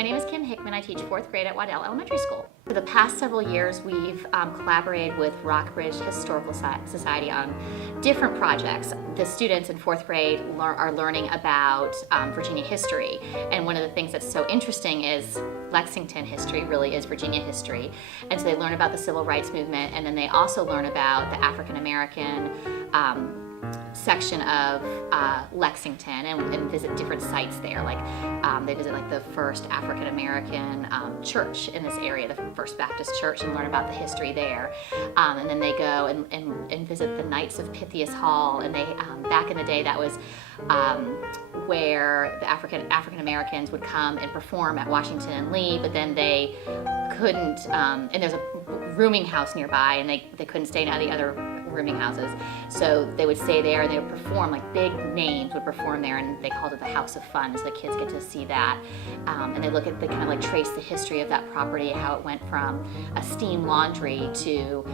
My name is Kim Hickman. I teach 4th grade at Waddell Elementary School. For the past several years, we've collaborated with Rockbridge Historical Society on different projects. The students in 4th grade are learning about Virginia history, and one of the things that's so interesting is Lexington history really is Virginia history. And so they learn about the Civil Rights Movement, and then they also learn about the African American section of Lexington and visit different sites there. Like they visit like the first African American church in this area, the First Baptist Church, and learn about the history there. And then they go and visit the Knights of Pythias Hall. And they back in the day, that was where the African Americans would come and perform at Washington and Lee, but then they couldn't. And there's a rooming house nearby, and they couldn't stay in any of the other rooming houses, so they would stay there and they would perform, like big names would perform there, and they called it the House of Fun, so the kids get to see that. And they kind of like trace the history of that property, how it went from a steam laundry to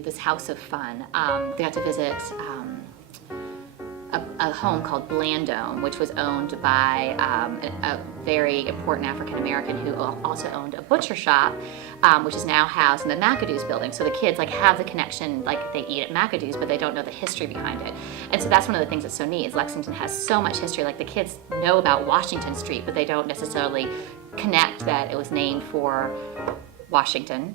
this House of Fun. They got to visit a home called Blandome, which was owned by a very important African American who also owned a butcher shop, which is now housed in the McAdoo's building. So the kids like have the connection, like they eat at McAdoo's, but they don't know the history behind it. And so that's one of the things that's so neat, is Lexington has so much history. Like the kids know about Washington Street, but they don't necessarily connect that it was named for Washington,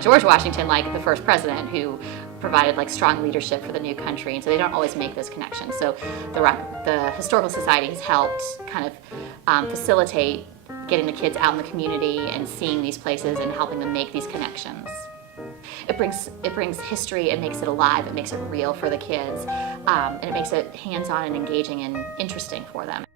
George Washington, like the first president who provided like strong leadership for the new country, and so they don't always make those connections. So the Historical Society has helped kind of facilitate getting the kids out in the community and seeing these places and helping them make these connections. It brings history, it makes it alive, it makes it real for the kids, and it makes it hands-on and engaging and interesting for them.